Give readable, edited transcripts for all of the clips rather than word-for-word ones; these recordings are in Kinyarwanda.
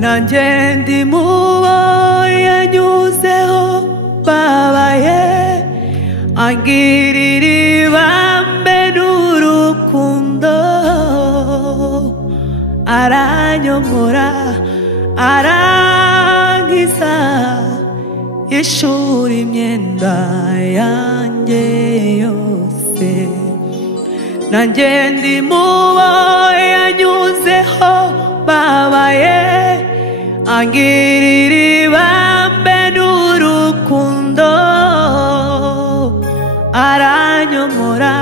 nanjye ndi mubo yanyuzeho babaye angirira ibambe n'urukundo aranyomora arankiza yishura imyenda yanjye yose nanjye ndi mubo yanyuzeho babaye angirira ibambe n'urukundo aranyomora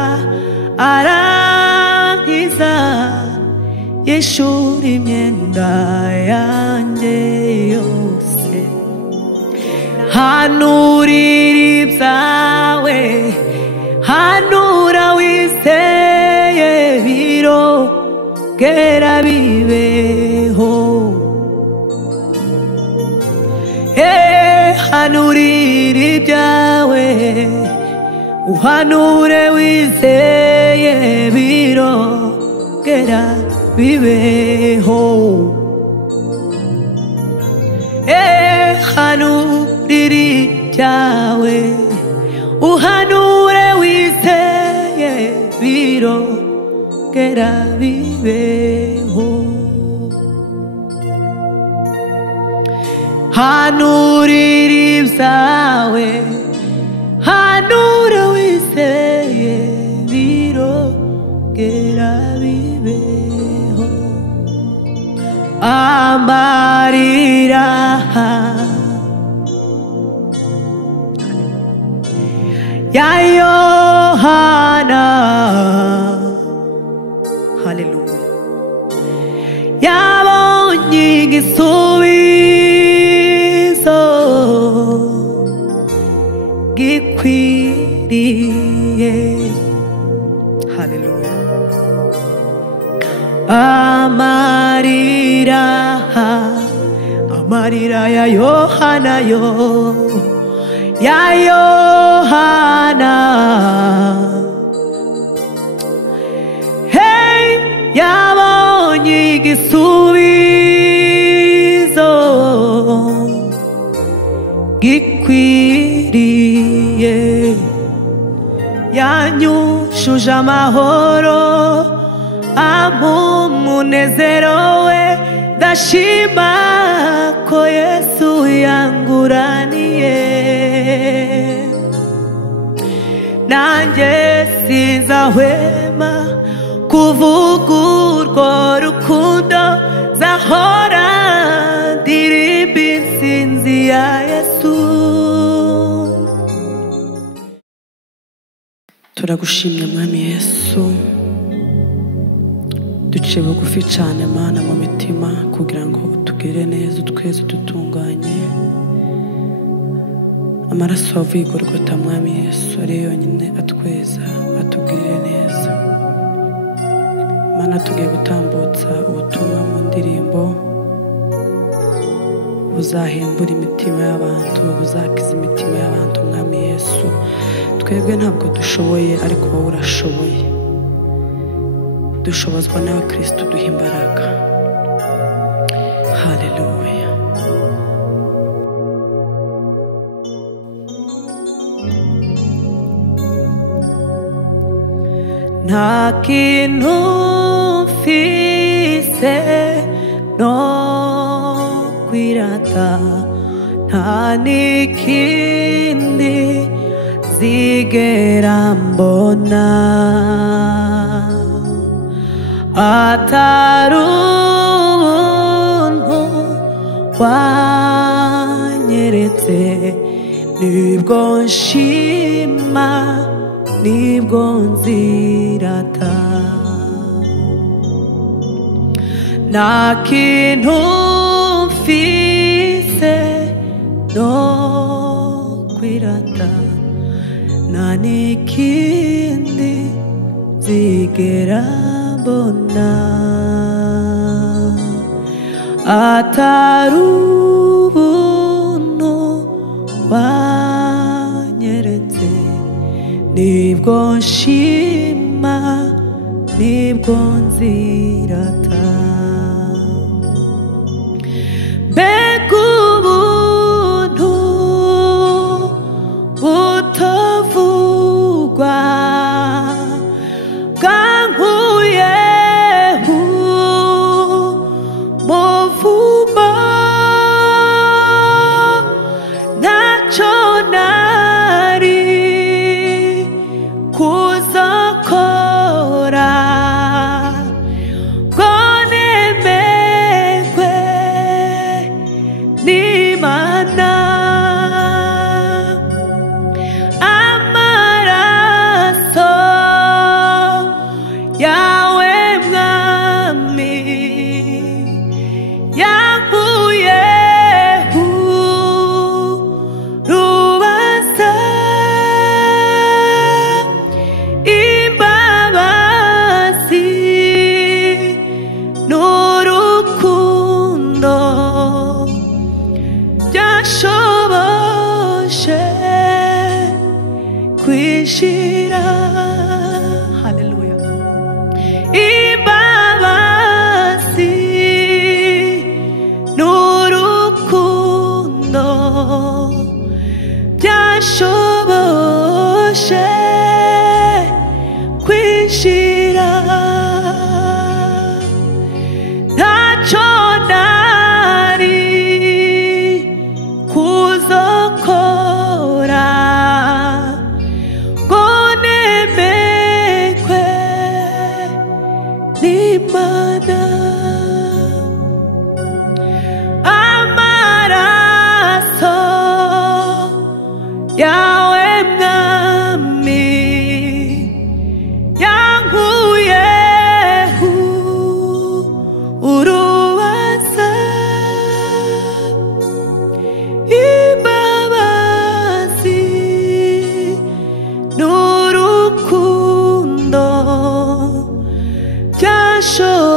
arankiza yishura imyenda yanjye yose hanurira ibyawe hanura wizeye birogera bibeho hanurira ibyawe uhanure wizeye birogera bibeho hanurira ibyawe uhanure wizeye birogera bibeho hanurira ibyawe hanura wizeye birogera bibeho amarira ya Yohana haleluya yabonye igisubizo gikwiriye haleluya amarira ya Yohana ya Yohana hey yabonye igisubizo gikwiriye yanyushuje amahoro umunezero we ndashima ko Yesu yanguraniye nanjye sinzahwema kuvuga urwo rukundo zahora ndirimba intsinzi ya Yesu. Turagushimye mwami Yesu, duce bugufi cyane Mana mu mitima kugira ngo utugere neza utweze dutunganye. Amaraso avuye Golgotha mwami Yesu ari yonyine atweza atugirire neza. Mana tugiye gutambutsa ubutumwa mu ndirimbo buzahembura imitima y'abantu, buzakiza imitima y'abantu mwami Yesu. Twebwe ntabwo dushoboye ariko wowe urashoboye. Dushobozwa nawe Kristo duha imbaraga. Haleluya. Nta kintu mfise no kwirata, nta n'ikindi zigera mbona atari ubuntu wanyeretse, nibwo nshima nibwo nzirata. Nta kintu mfise no kwirata, nta n'ikindi zigera mbona atari ubuntu wanyeretse, nibwo nshima nibwo nzirata. yankuyeho urubanza, imbabazi n'urukundo byashoboje kwishira. Haleluya. Imbabazi n'urukundo byashoboje kwishira. ntacyo nari kuzokora ngo nemekwe n'Imana. Amaraso yawe mwami yankuyeho urubanza, imbabazi n'urukundo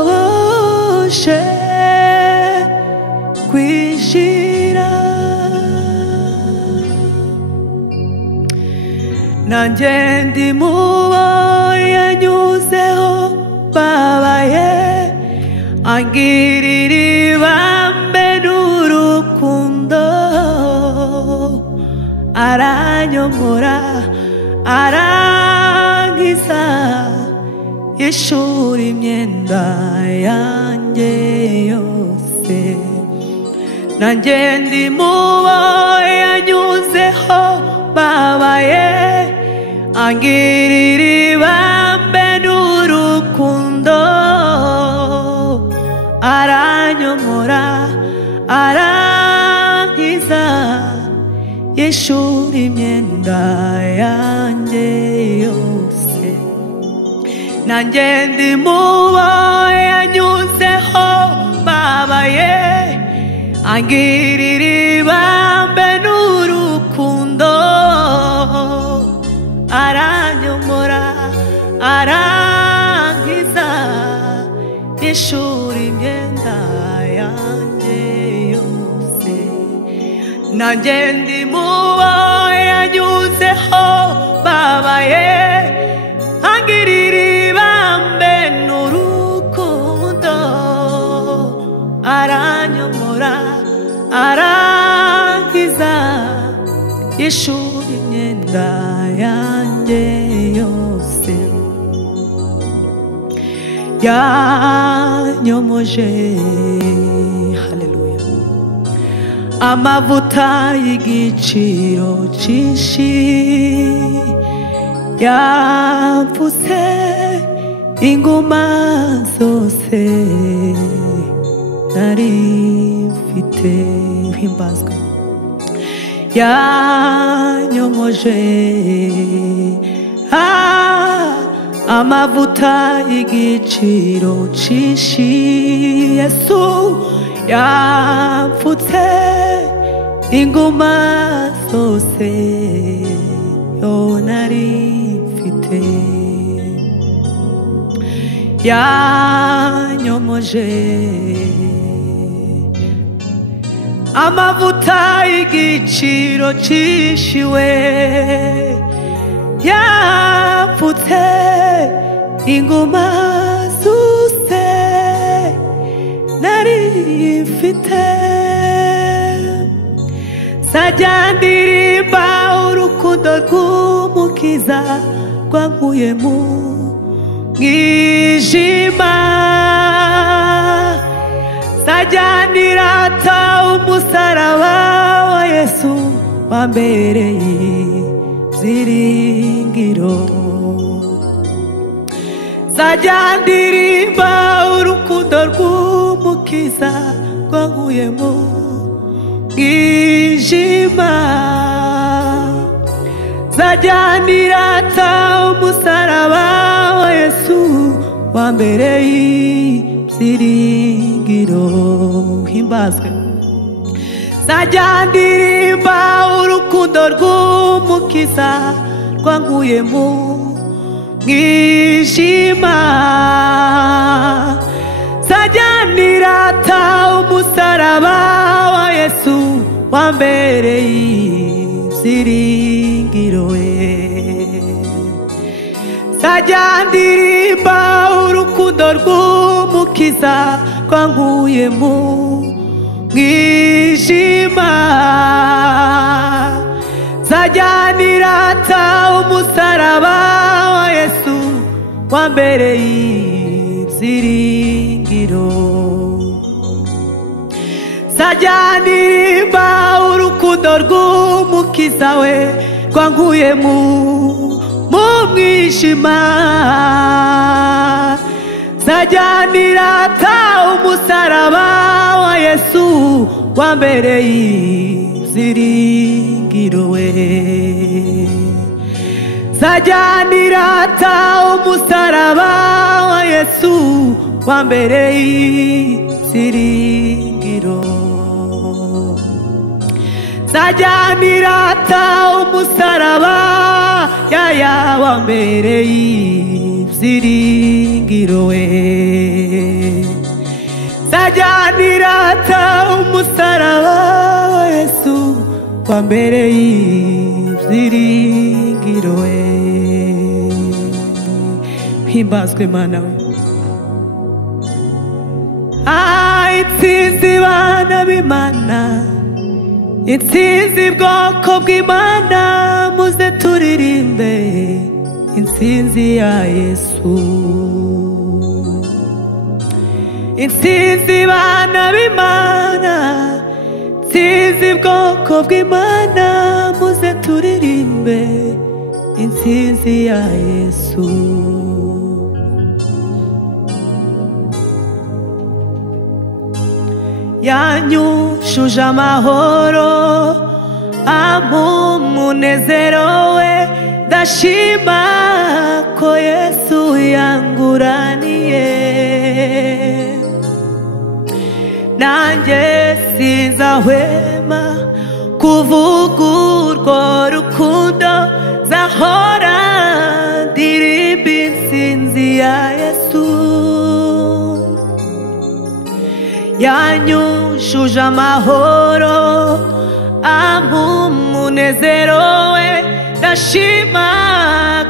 byashoboje kwishira. nanjye ndi mubo yanyuzeho babaye, angirira ibambe n'urukundo, aranyomora arankiza, yishura imyenda yanjye yose. nanjye ndi mubo yanyuzeho babaye, angirira ibambe n'urukundo, aranyomora arankiza, yishura imyenda yanjye yose. nanjye ndi mubo yanyuzeho babaye, angirira ibambe n'urukundo, aranyomora arankiza, yishura imyenda yanjye yose. nanjye ndi mubo yanyuzeho babaye, angirira ibambe n'urukundo, aranyomora arankiza, yishura imyenda yanjye yose. yanyomoje, haleluya, amavuta y'igiciro cyinshi, yapfutse inguma zose nari mfite. himbazwe. yanyomoje amavuta y'igiciro cyinshi, Yesu yapfutse inguma zose yo nari mfite. yanyomoje amavuta y'igiciro cyinshi, we yapfutse inguma zose nari mfite. sajya ndirimba urukundo rw'umukiza rwankuye mu mwijima, sajya ndirata umusaraba wa Yesu wambereye ibyiringiro. sajya ndirimba urukundo rw'umukiza rwankuye mu mwijima, sajya ndirata umusaraba wa Yesu wambereye ibyiringiro. ziringiro himbazwe nzajya ndirimba urukundo rw'umukiza rwankuye mu mwijima nzajya nirata umusaraba wa Yesu wambereye ibyiringiro nzajya ndirimba urukundo rw'umukiza rwankuye mu mwijima nzajya nirata umusaraba wa Yesu wambereye ibyiringiro nzajya ndirimba urukundo rw'umukiza we rwankuye mu mwijima nzajya nirata umusaraba wa Yesu wambereye ibyiringiro we nzajya nirata umusaraba wa Yesu wambereye ibyiringiro nzajya nirata umusaraba yaya wambereye ibyiringiro we nzajya nirata umusaraba wa Yesu wambereye ibyiringiro we himbazwe Mana we intsinzi bana b'Imana intsinzi bwoko bw'Imana muze turirimbe intsinzi ya Yesu intsinzi bana b'Imana intsinzi bwoko bw'Imana muze turirimbe intsinzi ya Yesu yanyushuje amahoro umunezero we ndashima ko Yesu yanguraniye nanjye sinzahwema kuvuga urwo rukundo nzahora ndirimba intsinzi ya Yesu yanyushuje amahoro umunezero we ndashima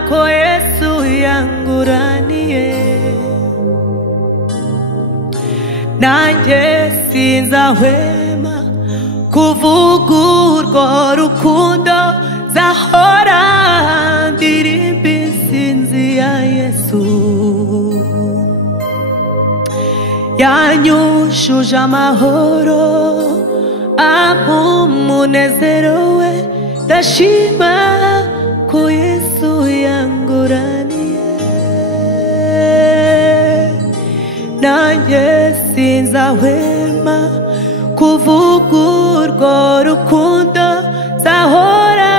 ko Yesu yanguraniye nanjye sinzahwema kuvuga urwo rukundo nzahora ndirimba intsinzi ya Yesu yanyushuje amahoro umunezero we ndashima ko Yesu yanguraniye nanjye sinzahwema kuvuga urwo rukundo nzahora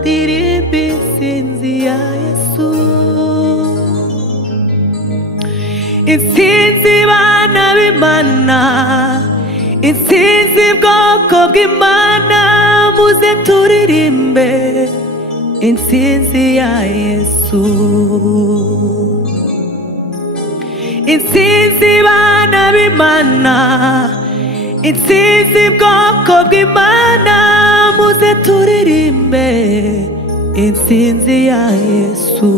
ndirimba intsinzi ya Yesu intsinzi bana b'Imana intsinzi bwoko bw'Imana muze turirimbe intsinzi ya Yesu intsinzi bana b'Imana intsinzi bwoko bw'Imana muze turirimbe intsinzi ya Yesu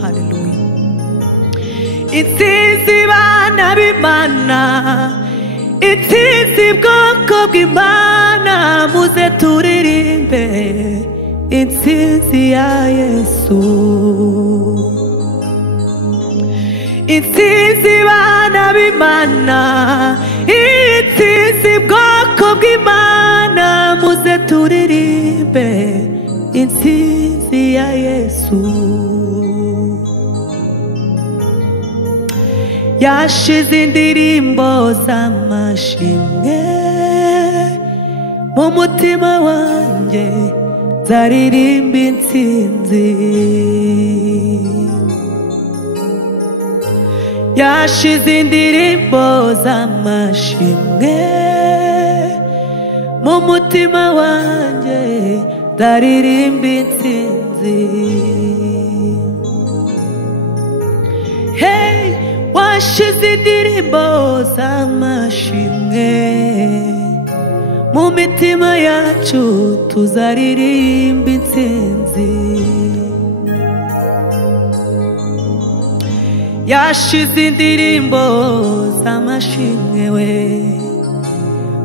haleluya intsinzi bana b'Imana intsinzi bwoko bw'Imana muze turirimbe intsinzi ya Yesu intsinzi bana b'Imana intsinzi bwoko bw'Imana muze turirimbe intsinzi ya Yesu yashize indirimbo z'amashimwe mu mutima wanjye nzaririmba intsinzi yashize indirimbo z'amashimwe mu mutima wanjye ndaririmba intsinzi. Hey, washize indirimbo z'amashimwe mu mitima yacu tuzaririmba intsinzi. Yashize indirimbo z'amashimwe we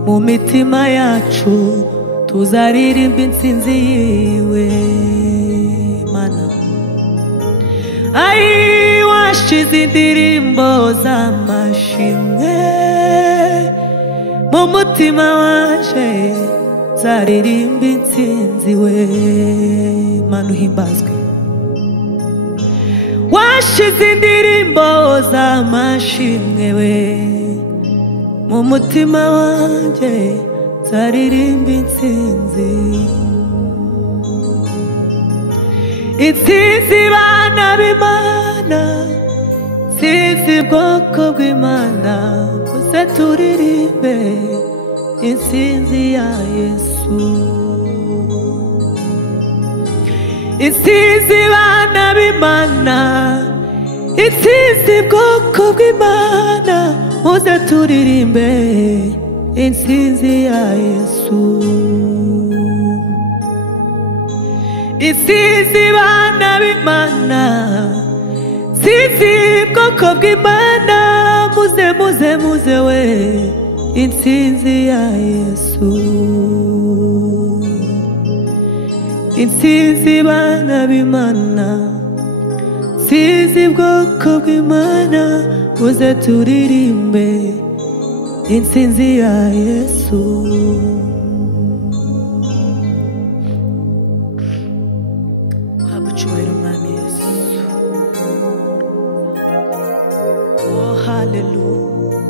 mu mitima yacu tuzaririmba intsinzi yiwe mana. Ai, washize indirimbo z'amashimwe mu mutima wanje nzaririmba intsinzi we mana uhimbazwe. Washize indirimbo z'amashimwe we mu mutima wanje nzaririmba intsinzi. Intsinzi bana b'Imana, intsinzi bwoko bw'Imana, muze turirimbe intsinzi ya Yesu. Intsinzi bana b'Imana, intsinzi bwoko bw'Imana, muze turirimbe intsinzi ya Yesu. Intsinzi bana b'Imana, intsinzi bwoko bw'Imana, muze muze muze we intsinzi ya Yesu. Intsinzi bana b'Imana, intsinzi bwoko bw'Imana, muze turirimbe intsinzi ya Yesu. Habwa icyubahiro mwami Yesu. Oh hallelujah.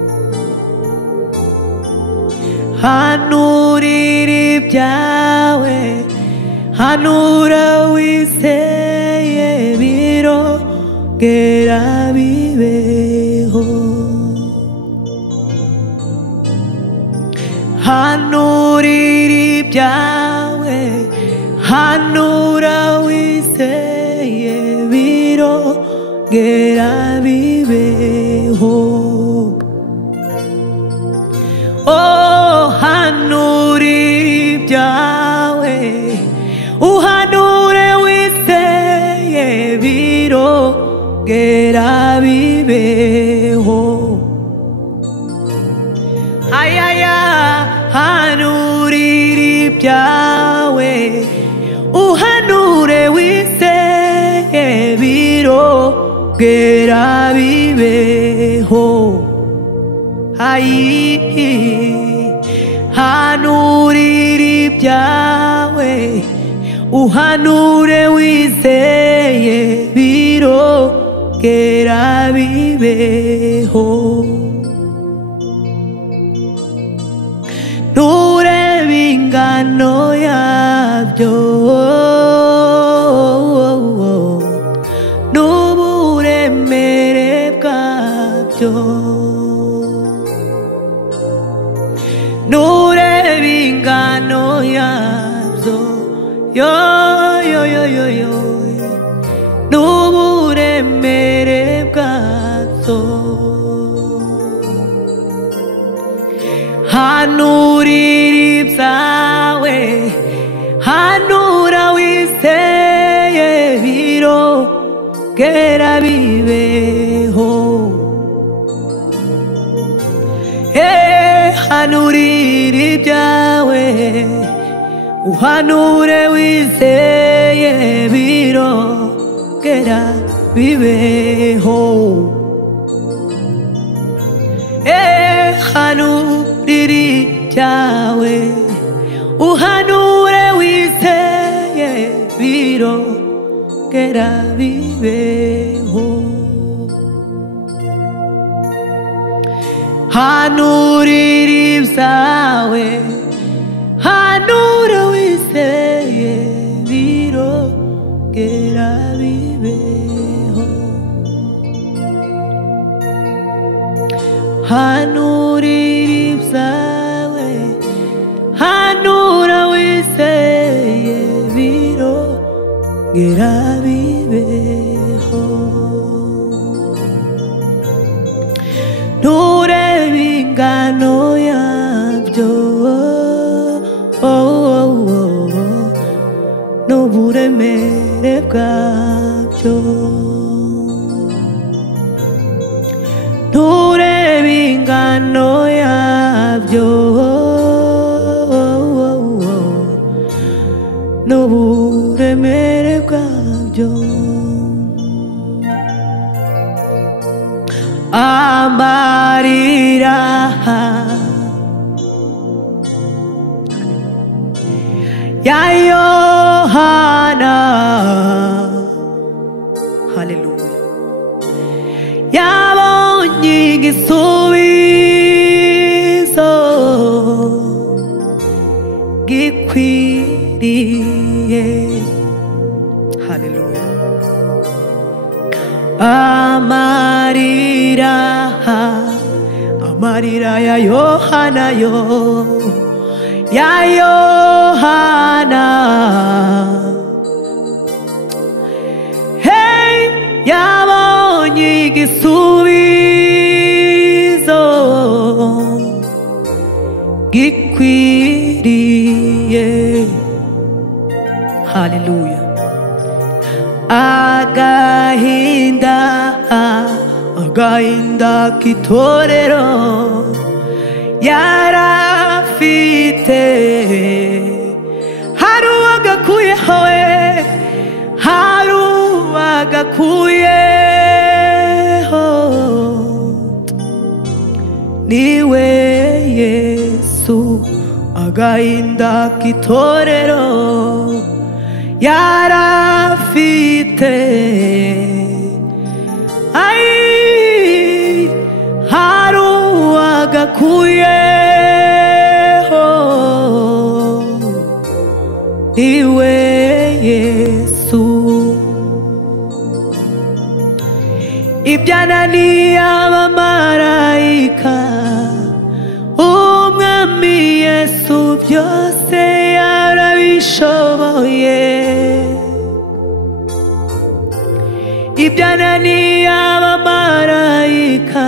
Hanurira ibyawe, hanura wizeye birongera bibeho. Hanurira ibyawe, hanura wizeye birongera bibeho. Oh hanurira ibyawe, uhanure wizeye birongera bibeho. Ayaya, hanurira ibyawe, uhanure wizeye birongera bibeho. Ayi, hanurira ibyawe, uhanure wizeye birongera bibeho. Nturebe ingano yabyo n'uburemere bwabyo. Nturebe ingano yabyo yo yo yo yo yo n'uburemere bwabyo. Hanurira ibyawe, hanura wizeye birongera bibeho. Hanurira ibyawe, uhanure wizeye birongera bibeho. Hanurira ibyawe, uhanure wizeye birongera bibeho. Hanurira ibyawe, hanura wizeye birongera bibeho. hanurira ibyawe hanura wizeye birongera bibeho nturebe ingano yabyo n'uburemere bwabyo nturebe ingano yabyo n'uburemere bwabyo amarira ya Yohana haleluya yabonye igisubizo gikwiriye haleluya amarira ya Yohana ya Yohana hey yabonye igisubizo gikwiriye haleluya agahinda k'itorero yarafite hari uwagakuyeho hari uwagakuyeho niwe Yesu agahinda k'itorero yarafite hari uwagakuyeho niwe Yesu ibyananiye abamarayika umwami Yesu byose yarabishoboye ibyananiye abamarayika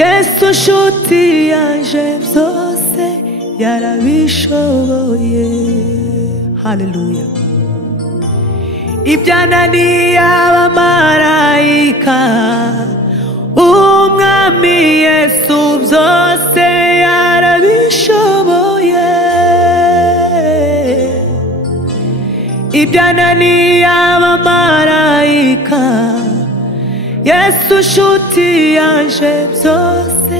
Yesu nshuti yaje byose yarabishoboye haleluya ibyananiye abamarayika umwami Yesu byose yarabishoboye ibyananiye abamarayika Yesu nshuti yaje byose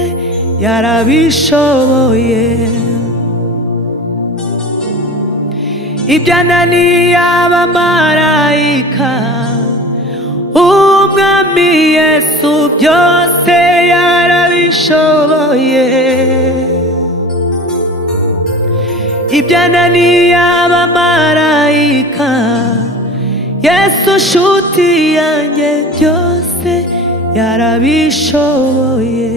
yarabishoboye ibyananiye abamarayika umwami Yesu byose yarabishoboye ibyananiye abamarayika Yesu nshuti yanjye byose yarabishoboye